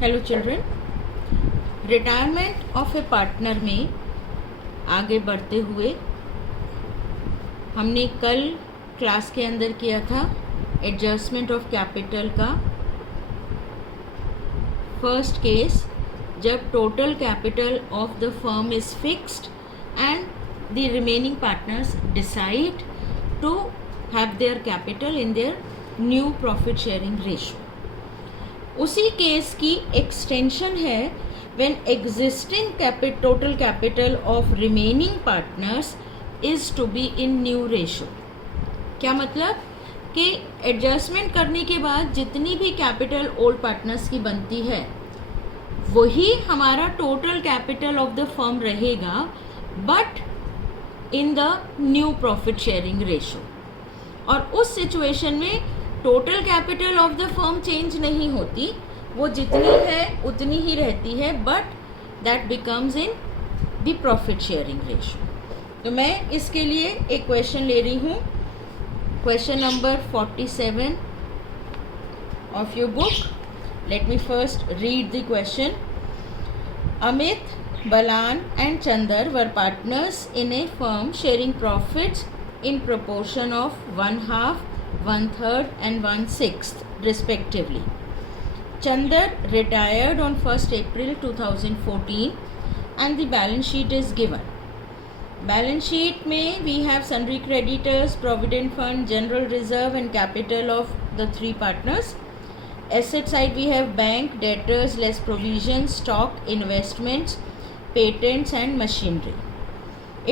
Hello children, retirement of A partner में आगे बढ़ते हुए हमने कल क्लास के अंदर किया था एडजस्टमेंट ऑफ कैपिटल का फर्स्ट केस, जब total capital of the firm is fixed and the remaining partners decide to have their capital in their new profit sharing ratio. उसी केस की एक्सटेंशन है when existing total capital of remaining partners is to be in new ratio. क्या मतलब कि adjustment करने के बाद जितनी भी कैपिटल ओल्ड पार्टनर्स की बनती है वही हमारा total capital of the firm रहेगा, but in the new profit sharing ratio. और उस सिचुएशन में total capital of the firm change नहीं होती, वो जितनी है उतनी ही रहती है, but that becomes in the profit sharing ratio. तो मैं इसके लिए एक क्वेश्चन ले रही हूँ, question number 47 of your book. Let me first read the question. Amit, Balan and Chandar were partners in a firm sharing profits in proportion of 1/2, 1/3 and 1/6 respectively. Chandar retired on 1st April 2014 and the balance sheet is given. Balance sheet में we have sundry creditors, provident fund, general reserve and capital of the three partners. Asset side we have bank, debtors less provisions, stock, investments, patents and machinery.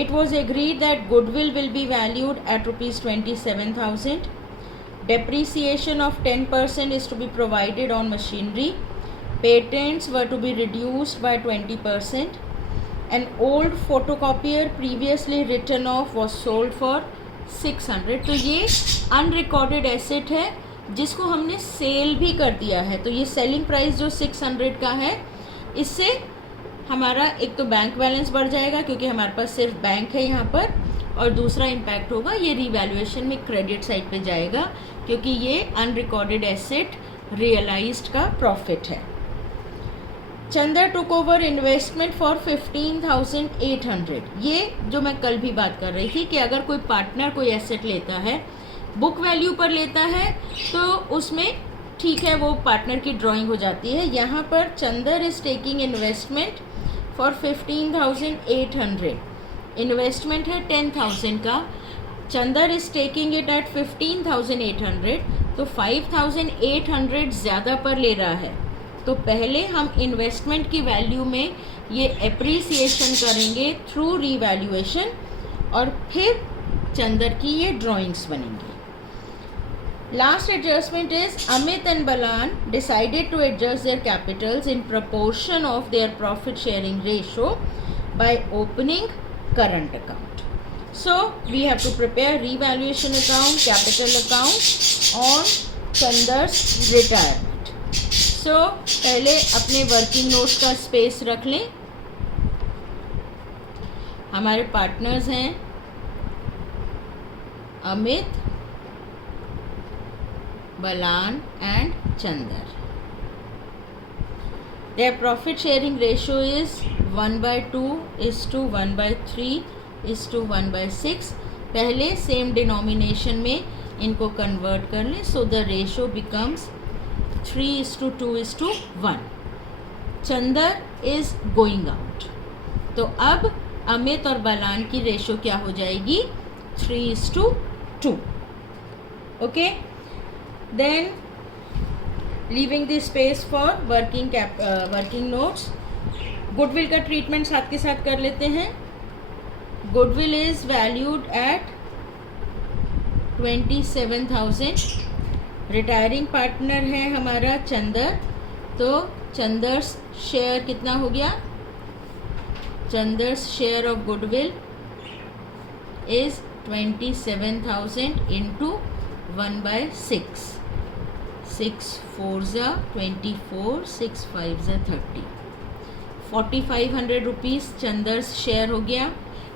It was agreed that goodwill will be valued at rupees 27,000. Depreciation of 10% is to be provided on machinery. Patents were to be reduced by 20%. An old photocopier previously written off was sold for 600. तो ये unrecorded asset है जिसको हमने cell भी कर दिया है। तो ये सेलिंग प्राइस जो 600 का है, इससे हमारा एक तो बैंक बैलेंस बढ़ जाएगा क्योंकि हमारे पास सिर्फ बैंक है यहाँ पर, और दूसरा इम्पैक्ट होगा ये रीवैल्यूएशन में क्रेडिट साइड पे जाएगा क्योंकि ये अनरिकॉर्डेड एसेट रियलाइज्ड का प्रॉफिट है। Chander took over investment for 15,800। ये जो मैं कल भी बात कर रही थी कि अगर कोई पार्टनर कोई एसेट लेता है, बुक वैल्यू पर लेता है, तो उसमें ठीक है वो पार्टनर की ड्राइंग हो जाती है। यहाँ पर Chander is taking investment for 15,800। Investment है 10,000 का, Chander is taking it at 15,800, तो 5,800 ज़्यादा पर ले रहा है। तो पहले हम इन्वेस्टमेंट की वैल्यू में ये एप्रिसिएशन करेंगे थ्रू रीवैल्यूएशन, और फिर चंदर की ये ड्राइंग्स बनेंगी। Last adjustment is Amit and Balan decided to adjust their capitals in proportion of their profit sharing ratio by opening current account. So we have to prepare revaluation account, capital account on Chandar's retirement. So पहले अपने working notes का space रख लें। हमारे partners हैं Amit, Balan and Chandar. Their profit sharing ratio is 1/2 is to 1/3 is to 1/6. पहले same denomination में इनको कन्वर्ट कर लें, so the ratio becomes 3:2:1. Chander is going out, तो अब अमित और बलान की रेशो क्या हो जाएगी? 3:2. Okay, then leaving the space for working notes. Goodwill का ट्रीटमेंट साथ के साथ कर लेते हैं। Goodwill is valued at 27,000। Retiring partner है हमारा चंदर, तो चंदर्स शेयर कितना हो गया? Chandar's share of goodwill is 27,000 into 1/6. 6 4s 24, 6 5s 30, 4,500 rupees Chandar's share हो गया।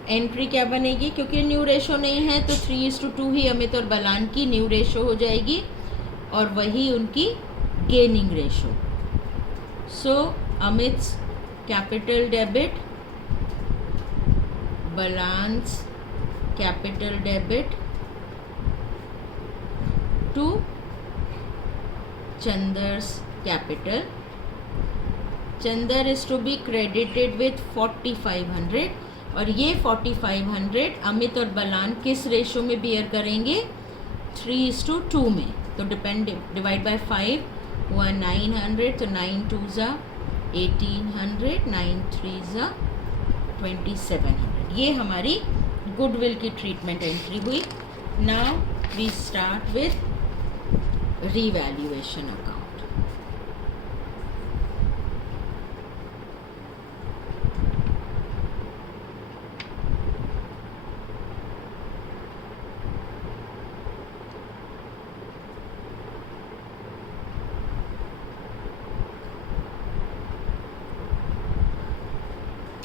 एंट्री क्या बनेगी? क्योंकि न्यू रेशो नहीं है तो 3:2 ही अमित और बलान की न्यू रेशो हो जाएगी, और वही उनकी gaining ratio. So Amit's capital debit, Balan's capital debit to Chandar's capital. Chandar is to be credited with 4500 और ये 4500 अमित और बलान किस रेशो में बियर करेंगे? 3:2 में. तो डिवाइड बाय 5 हुआ 900, तो 9 2 ज़ा 1800, 9 3 ज़ा 2700. ये हमारी गुडविल की ट्रीटमेंट एंट्री हुई. Now we start with revaluation account.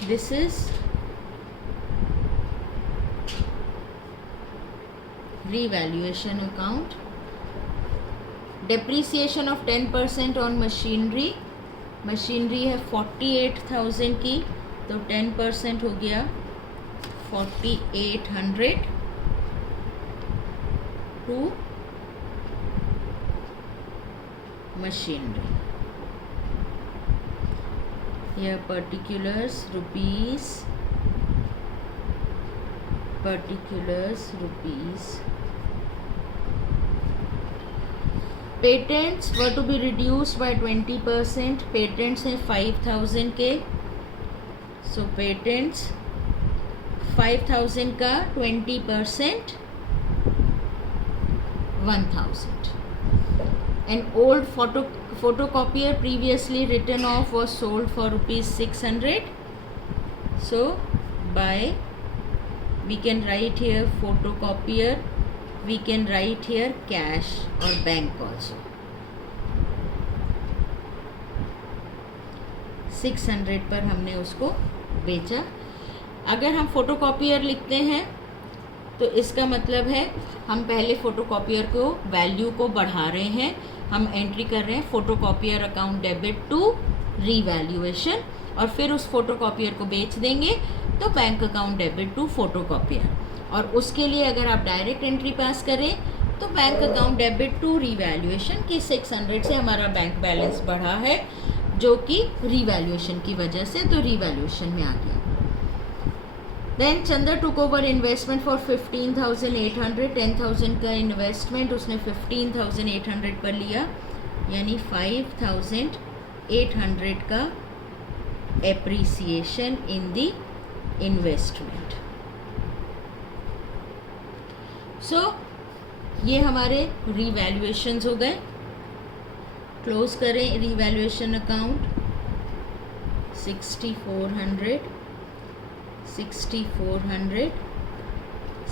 This is revaluation account. Depreciation of 10% on machinery. Machinery है 48,000 की, तो 10% हो गया 4800 to machinery. Here particulars rupees, patents were to be reduced by 20%. patents हैं 5000 के, so patents 5000 का 20% 1000. An old photocopier previously written off was sold for rupees 600. So by, we can write here photocopier, we can write here cash or bank also. 600 पर हमने उसको बेचा. अगर हम photocopier लिखते हैं तो इसका मतलब है हम पहले फोटोकॉपियर को वैल्यू को बढ़ा रहे हैं. हम एंट्री कर रहे हैं photocopier account debit to revaluation, और फिर उस फोटोकॉपियर को बेच देंगे तो bank account debit to photocopier. और उसके लिए अगर आप डायरेक्ट एंट्री पास करें तो bank account debit to revaluation की 600 से हमारा बैंक बैलेंस बढ़ा है जो कि रीवैल्यूएशन की वजह से, तो रीवैल्यूएशन में आ गया. Then Chander took over investment for 15,800. 10,000 का इन्वेस्टमेंट उसने 15,800 पर लिया, यानी 5,800 का एप्रिसिएशन इन द इन्वेस्टमेंट. सो ये हमारे रीवैल्यूएशंस हो गए. क्लोज करें रीवैल्यूएशन अकाउंट. 6,400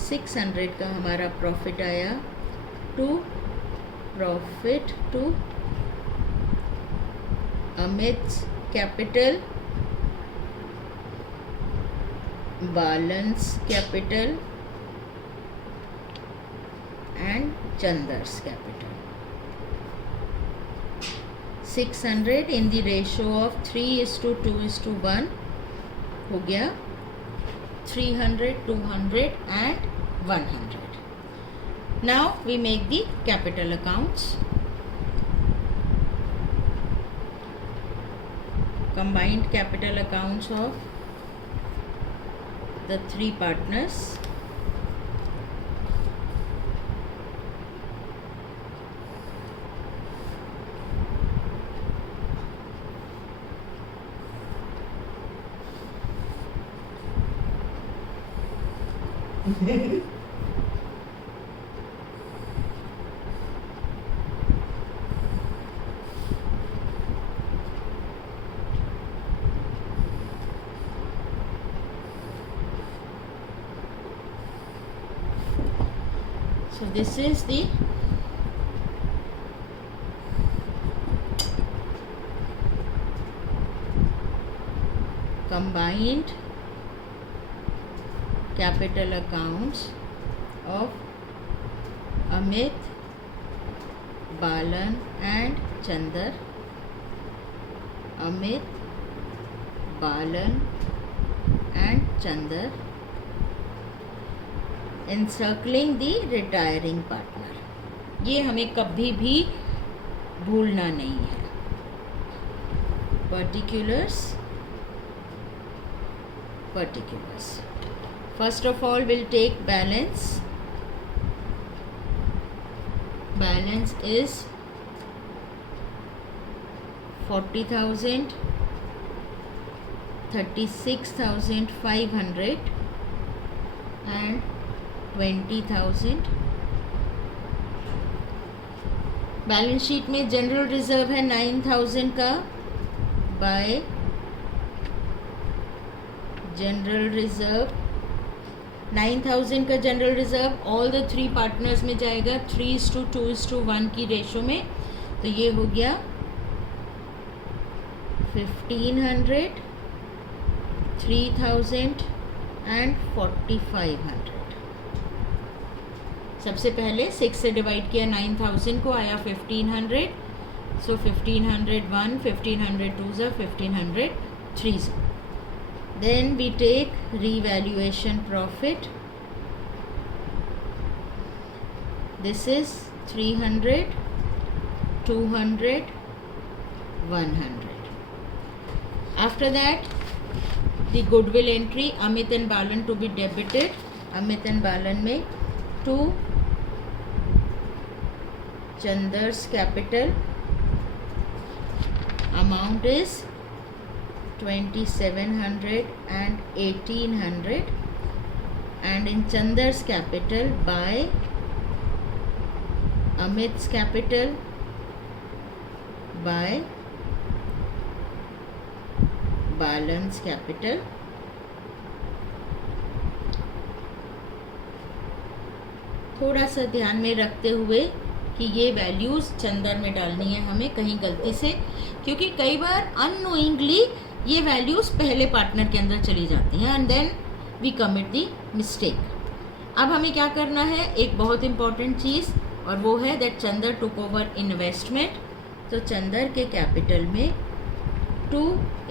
600 का हमारा प्रॉफिट आया. Profit to Amit capital, Balan's capital and Chandar's capital. 600 in the ratio of 3:2:1 हो गया 300, 200 and 100. Now we make the capital accounts. Combined capital accounts of the three partners. So this is the combined capital accounts of Amit, Balan and Chandar Amit, Balan and Chandar encircling the retiring partner. ये हमें कभी भी भूलना नहीं है. Particulars. First of all, we'll take balance. Balance is 40,000, 36,500 and 20,000. Balance sheet में general reserve है 9,000 का बाय जनरल रिजर्व. 9,000 का general reserve all the three partners में जाएगा 3:2:1 की रेशो में. तो ये हो गया 1,500, 3,000 एंड 4,500. सबसे पहले 6 से डिवाइड किया 9,000 को, आया 1,500. सो 1,500 1, 1,500 2, 1,500 3. Then we take revaluation profit. This is 300, 200, 100. After that, the goodwill entry Amit and Balan to be debited. Amit and Balan में to Chandar's capital. Amount is 2,700 and 1,800, and in Chandar's capital by Amit's capital by Balan's capital. थोड़ा सा ध्यान में रखते हुए कि ये values Chandar में डालनी है हमें कहीं गलती से, क्योंकि कई बार अननोइंगली ये वैल्यूज़ पहले पार्टनर के अंदर चली जाती हैं and then we commit the mistake. अब हमें क्या करना है, एक बहुत इम्पॉर्टेंट चीज़, और वो है that Chander took over investment. तो चंदर के कैपिटल में टू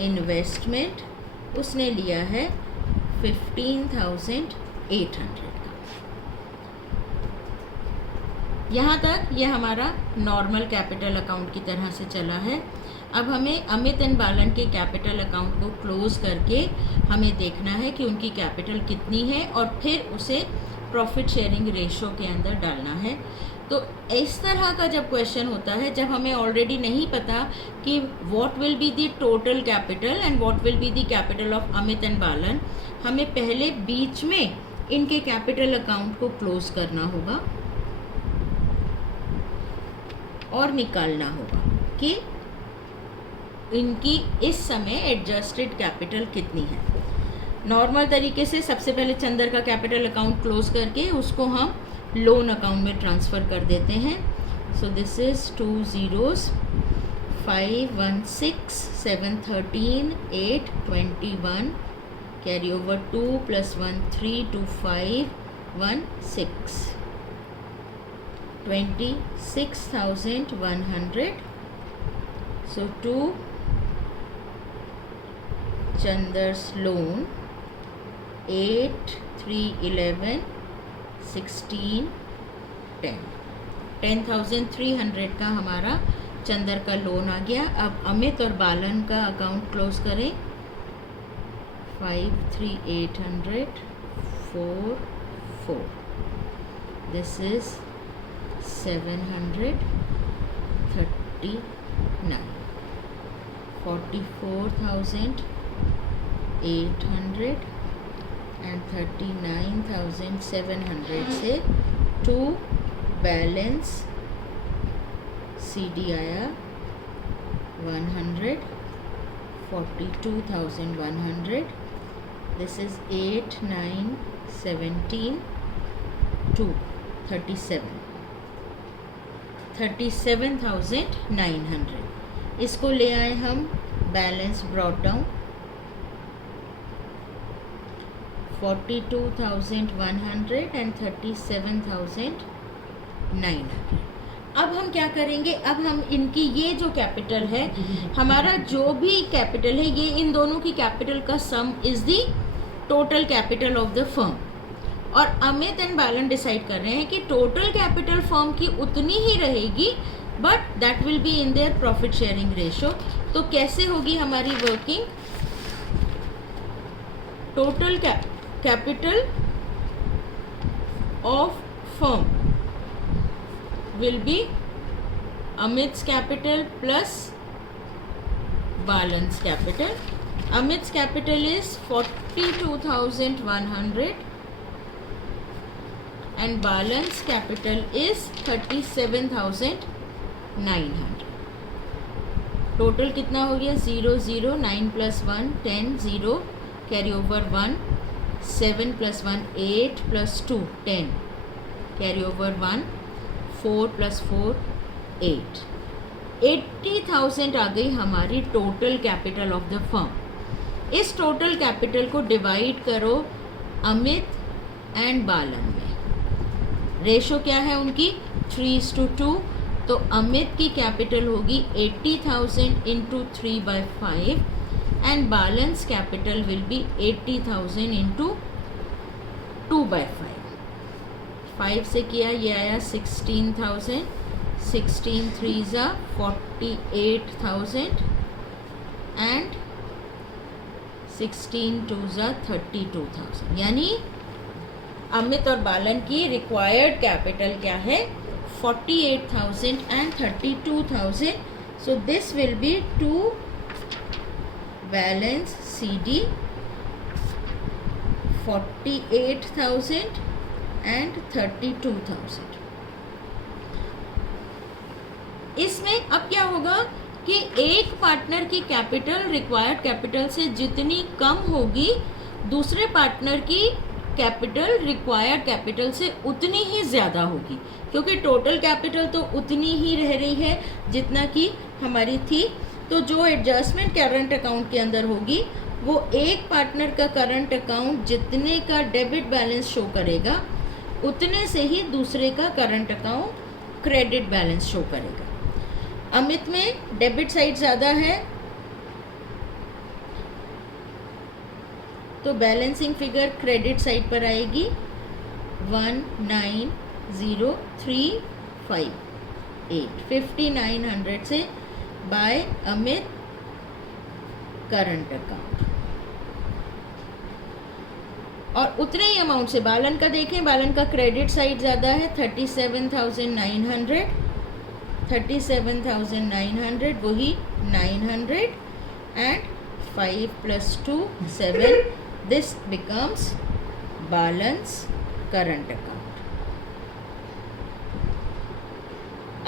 इन्वेस्टमेंट उसने लिया है 15,800 का. यहाँ तक ये हमारा नॉर्मल कैपिटल अकाउंट की तरह से चला है. अब हमें अमित एंड बालन के कैपिटल अकाउंट को क्लोज करके हमें देखना है कि उनकी कैपिटल कितनी है और फिर उसे प्रॉफिट शेयरिंग रेशो के अंदर डालना है. तो इस तरह का जब क्वेश्चन होता है, जब हमें ऑलरेडी नहीं पता कि what will be the total capital and what will be the capital of Amit and Balan, हमें पहले बीच में इनके कैपिटल अकाउंट को क्लोज करना होगा और निकालना होगा कि इनकी इस समय एडजस्टेड कैपिटल कितनी है. नॉर्मल तरीके से सबसे पहले चंदर का कैपिटल अकाउंट क्लोज करके उसको हम लोन अकाउंट में ट्रांसफ़र कर देते हैं. So this is 2 zeros, 5 1 6 7 13 8 21, carry over 2 + 1 3 2 5 1 6, 26,100. So to Chandar's loan 8 3 11 16 10, 10,300 का हमारा चंदर का लोन आ गया. अब अमित और बालन का अकाउंट क्लोज करें. 5 3 800 4 4, दिस इज 739, 44,800 एंड 39,700 से टू बैलेंस CD आया 100, 42,100. This is 8 9 17 2 37,900. इसको ले आए हम बैलेंस ब्रॉट डाउन 42,100 एंड 37,900. अब हम क्या करेंगे, अब हम इनकी ये जो कैपिटल है, हमारा जो भी कैपिटल है, ये इन दोनों की कैपिटल का सम is the total capital of the firm. और अमित एंड बालन डिसाइड कर रहे हैं कि टोटल कैपिटल फर्म की उतनी ही रहेगी, but that will be in their profit sharing ratio. तो कैसे होगी हमारी working? Total capital of firm will be Amit's capital plus Balan's capital. Amit's capital is 42,100 and Balan's capital is 37,900. Total कितना हो गया? 0 0 9 plus 1 10 0 carry over 1 7 plus 1 8 plus 2 10 carry over 1 4 plus 4 8 80,000 आ गई हमारी total capital of the firm. इस total capital को divide करो Amit and बालन में। Ratio क्या है उनकी? 3:2। तो अमित की कैपिटल होगी 80,000 into 3/5 and Balan's capital will be 80,000 into 2/5। 5 से किया, ये आया 16,000, 16 3s 48,000 एंड 16 2s 32,000। यानी अमित और बालन की रिक्वायर्ड कैपिटल क्या है? 48,000 and 32,000. So this will be to balance CD 48,000 and 32,000. इसमें अब क्या होगा कि एक पार्टनर की कैपिटल रिक्वायर्ड कैपिटल से जितनी कम होगी, दूसरे पार्टनर की कैपिटल रिक्वायर्ड कैपिटल से उतनी ही ज़्यादा होगी, क्योंकि टोटल कैपिटल तो उतनी ही रह रही है जितना कि हमारी थी। तो जो एडजस्टमेंट करंट अकाउंट के अंदर होगी, वो एक पार्टनर का करंट अकाउंट जितने का डेबिट बैलेंस शो करेगा, उतने से ही दूसरे का current account credit balance show करेगा। अमित में डेबिट साइड ज़्यादा है, तो बैलेंसिंग फिगर क्रेडिट साइड पर आएगी 19,035,8 5,900 से बाय अमित करंट अकाउंट। और उतने ही अमाउंट से बालन का देखें, बालन का क्रेडिट साइड ज़्यादा है 37,900 वही 900 and 5 + 2 7। This becomes balance current account.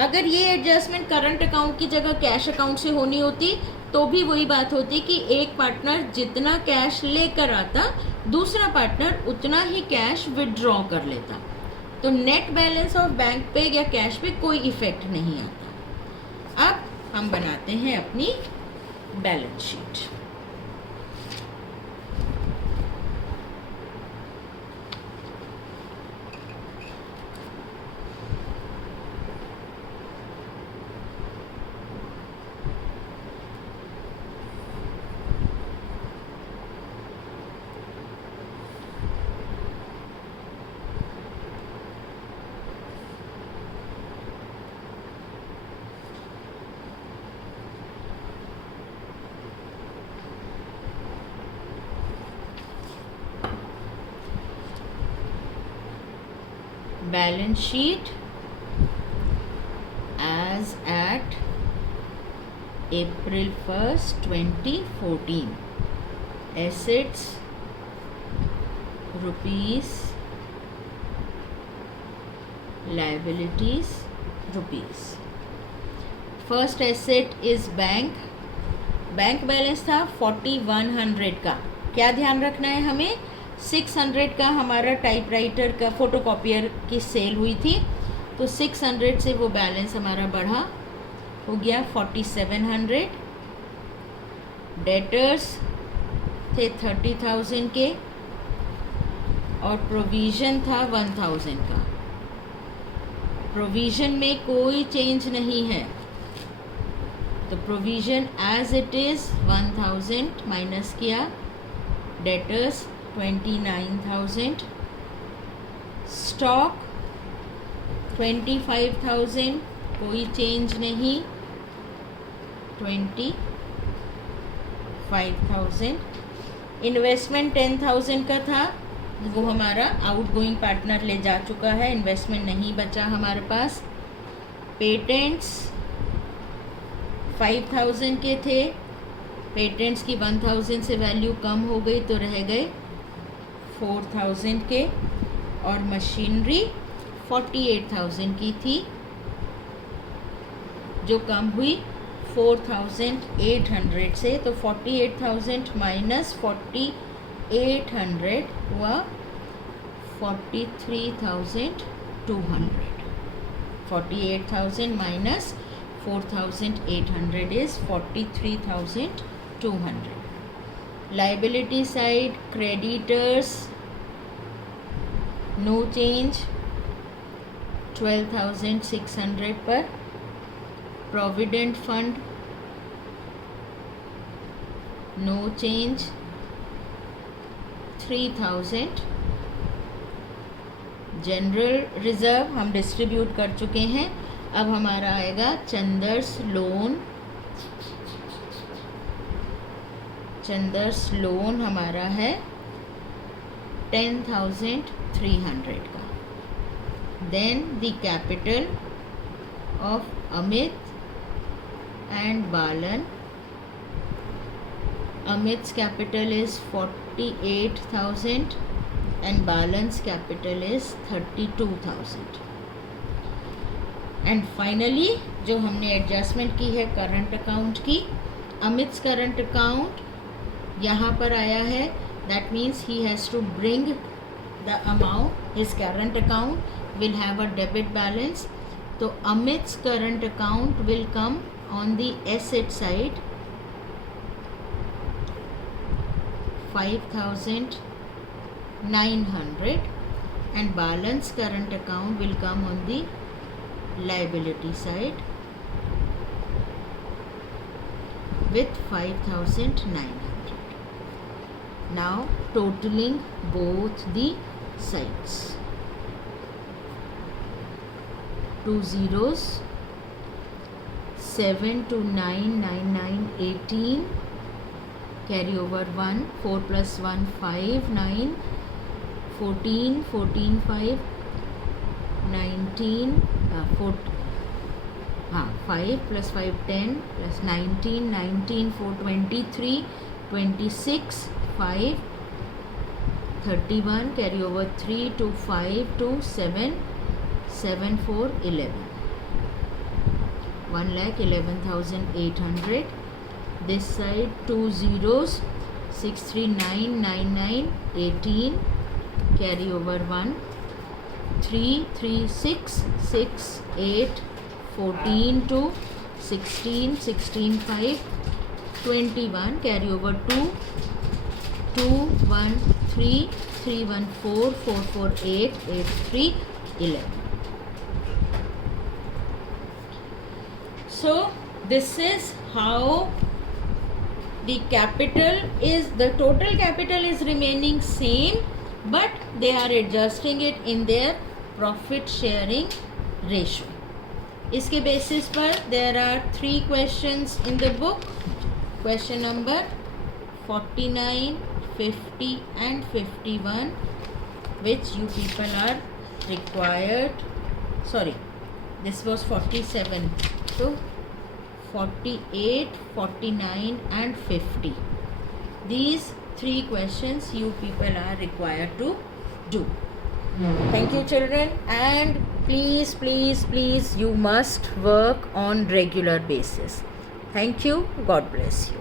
अगर ये एडजस्टमेंट करंट अकाउंट की जगह कैश अकाउंट से होनी होती, तो भी वही बात होती कि एक पार्टनर जितना कैश लेकर आता, दूसरा पार्टनर उतना ही कैश विड्रॉ कर लेता। तो नेट बैलेंस ऑफ बैंक पे या कैश पे कोई इफेक्ट नहीं आता। अब हम बनाते हैं अपनी balance sheet. Balance sheet as at April 1st, 2014. Assets rupees, liabilities rupees. First asset is bank. Bank balance था 4100 का। क्या ध्यान रखना है हमें? 600 का हमारा टाइपराइटर का फोटोकॉपियर की सेल हुई थी, तो 600 से वो बैलेंस हमारा बढ़ा, हो गया 4700। डेटर्स थे 30,000 के और प्रोविज़न था 1000 का। प्रोविज़न में कोई चेंज नहीं है, तो provision as it is 1000 minus किया, डेटर्स 29,000, स्टॉक 25,000 कोई चेंज नहीं, 25,000, इन्वेस्टमेंट 10,000 का था, वो हमारा आउटगोइंग पार्टनर ले जा चुका है, इन्वेस्टमेंट नहीं बचा हमारे पास। पेटेंट्स 5,000 के थे, पेटेंट्स की 1,000 से वैल्यू कम हो गई तो रह गए 4,000 के, और मशीनरी 48,000 की थी जो कम हुई 4,800 से, तो 48,000 माइनस 4,800 हुआ 43,200. 48,000 minus 4,800 is 43,200. Liability side, creditors no change 12,600 पर, provident fund no change 3,000, general reserve हम डिस्ट्रीब्यूट कर चुके हैं। अब हमारा आएगा चंदर्स लोन, चंदर्स लोन हमारा है 10,300 का। Then the capital of Amit and Balan, Amit's capital is 48,000 and Balan's capital is 32,000. And finally जो हमने एडजस्टमेंट की है करंट अकाउंट की, अमित्स करंट अकाउंट यहाँ पर आया है, that means he has to bring the amount, his current account will have a debit balance, तो Amit's current account will come on the asset side 5,900 and balance current account will come on the liability side with 5,900. Now totaling both the sides, 2 zeros, 7 to 9, 9, 9, 18, carry over 1, 4 plus 1, 5, 9, 14, 14, 5, 19, 5 plus 5, 10 plus 19, 19, 4, 23, 26, 5, 31, carry over 3, 2, 5, 2, 7, 7, 4, 11, 1,11,800. This side 2 zeros, 6, 3, 9, 9, 9, 18, carry over 1, 3, 3, 6, 6, 8, 14, 2, 16, 16, 5, 21, carry over 2, 2, 1, 3, 3, 1, 4, 4, 4, 8, 8, 3, 11. So this is how the capital is, the total capital is remaining same, but they are adjusting it in their profit sharing ratio. इसके basis पर there are 3 questions in the book. Question number 49, 50 and 51, which you people are required, sorry, this was 47, so 48, 49 and 50. These 3 questions you people are required to do. Thank you children, and please, please, please, you must work on regular basis. Thank you. God bless you.